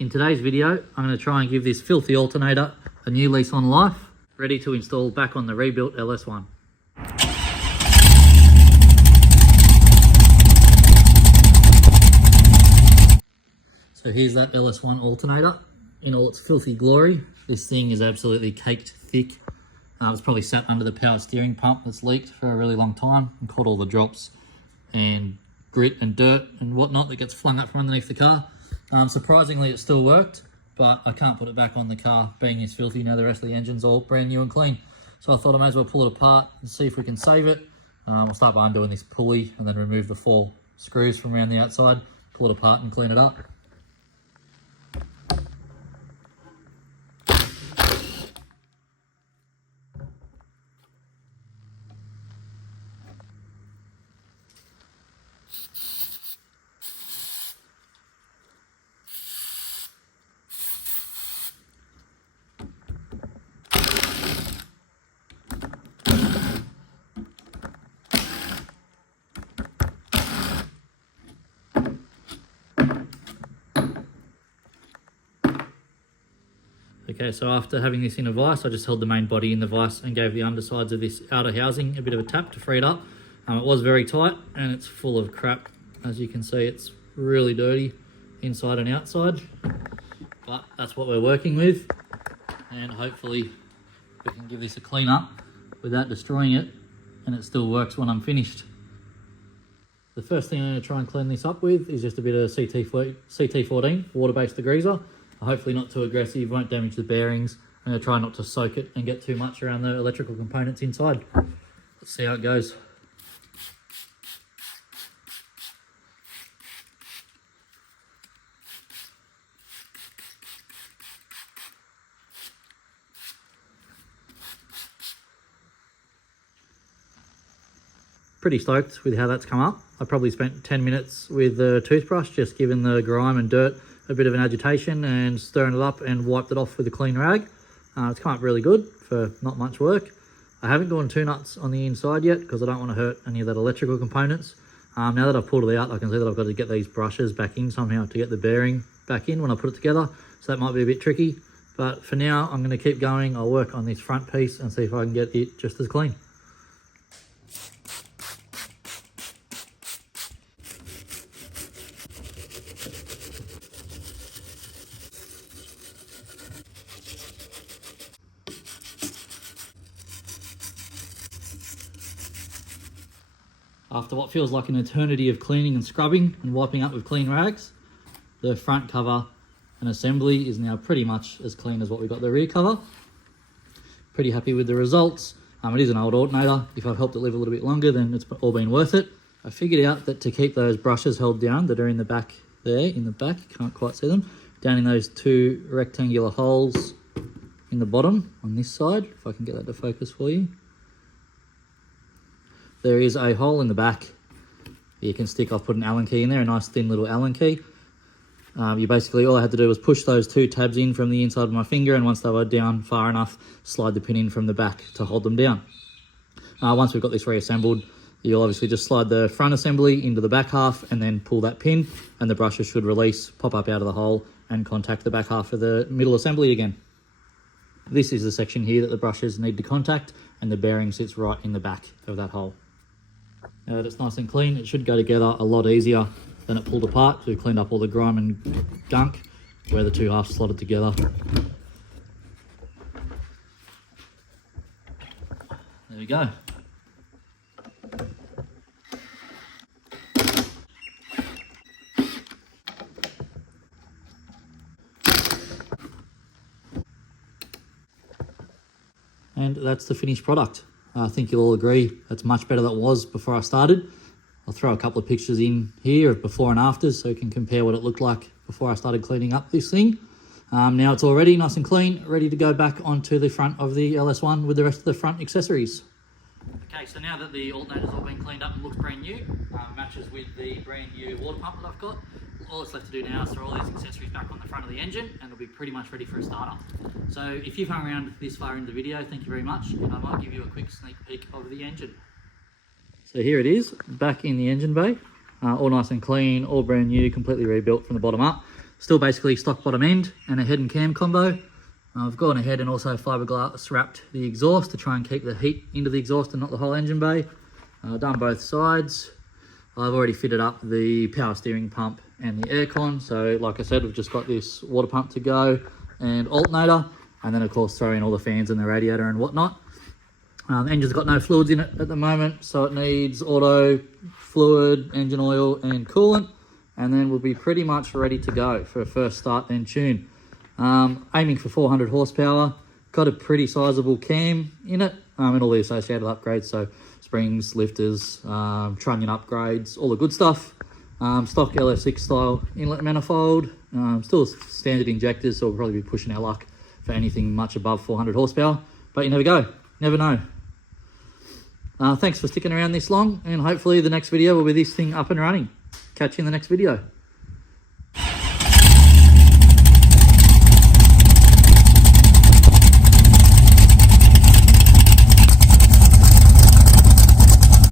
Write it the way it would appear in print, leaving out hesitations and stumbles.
In today's video, I'm going to try and give this filthy alternator a new lease on life, ready to install back on the rebuilt LS1. So here's that LS1 alternator in all its filthy glory. This thing is absolutely caked thick. It's probably sat under the power steering pump that's leaked for a really long time and caught all the drops and grit and dirt and whatnot that gets flung up from underneath the car. Surprisingly, it still worked, but I can't put it back on the car being this filthy. Now the rest of the engine's all brand new and clean. So I thought I may as well pull it apart and see if we can save it. We'll start by undoing this pulley and then remove the 4 screws from around the outside, pull it apart and clean it up. Okay, so after having this in a vise, I just held the main body in the vise and gave the undersides of this outer housing a bit of a tap to free it up. It was very tight and it's full of crap. As you can see, it's really dirty inside and outside, but that's what we're working with, and hopefully we can give this a clean up without destroying it, and it still works when I'm finished. The first thing I'm going to try and clean this up with is just a bit of CT14 water-based degreaser. Hopefully not too aggressive, won't damage the bearings. I'm going to try not to soak it and get too much around the electrical components inside. Let's see how it goes. Pretty stoked with how that's come up. I probably spent 10 minutes with the toothbrush, just giving the grime and dirt a bit of an agitation and stirring it up, and wiped it off with a clean rag. It's come up really good for not much work. I haven't gone too nuts on the inside yet because I don't want to hurt any of that electrical components. Now that I've pulled it out, I can see that I've got to get these brushes back in somehow to get the bearing back in when I put it together. So that might be a bit tricky, but for now I'm going to keep going. I'll work on this front piece and see if I can get it just as clean. After what feels like an eternity of cleaning and scrubbing and wiping up with clean rags, the front cover and assembly is now pretty much as clean as what we got the rear cover. Pretty happy with the results. It is an old alternator. If I'd helped it live a little bit longer, then it's all been worth it. I figured out that to keep those brushes held down that are in the back there, in the back, can't quite see them, down in those 2 rectangular holes in the bottom on this side, if I can get that to focus for you. There is a hole in the back you can stick. I've put an Allen key in there, a nice thin little Allen key. You basically, all I had to do was push those 2 tabs in from the inside of my finger, and once they were down far enough, slide the pin in from the back to hold them down. Once we've got this reassembled, you'll obviously just slide the front assembly into the back half and then pull that pin, and the brushes should release, pop up out of the hole and contact the back half of the middle assembly again. This is the section here that the brushes need to contact, and the bearing sits right in the back of that hole. Now that it's nice and clean, it should go together a lot easier than it pulled apart. So we've cleaned up all the grime and gunk where the 2 halves slotted together. There we go. And that's the finished product. I think you'll all agree that's much better than it was before I started. I'll throw a couple of pictures in here of before and afters so you can compare what it looked like before I started cleaning up this thing. Now it's already nice and clean, ready to go back onto the front of the LS1 with the rest of the front accessories. Okay, so now that the alternator's all been cleaned up and looks brand new, matches with the brand new water pump that I've got, all that's left to do now is throw all these accessories back on the front of the engine and it'll be pretty much ready for a startup. So if you've hung around this far into the video, thank you very much, and I might give you a quick sneak peek of the engine. So here it is, back in the engine bay, all nice and clean, all brand new, completely rebuilt from the bottom up. Still basically stock bottom end and a head and cam combo. I've gone ahead and also fiberglass wrapped the exhaust to try and keep the heat into the exhaust and not the whole engine bay. Done both sides. I've already fitted up the power steering pump and the aircon. So like I said, we've just got this water pump to go and alternator. And then of course throw in all the fans and the radiator and whatnot. Engine's got no fluids in it at the moment, so it needs auto fluid, engine oil and coolant. And then we'll be pretty much ready to go for a first start then tune. Aiming for 400 horsepower, got a pretty sizable cam in it, and all the associated upgrades, so springs, lifters, trunnion upgrades, all the good stuff. Stock LS6 style inlet manifold, still standard injectors, so we'll probably be pushing our luck for anything much above 400 horsepower, but you never go, never know. Thanks for sticking around this long, and hopefully the next video will be this thing up and running. Catch you in the next video.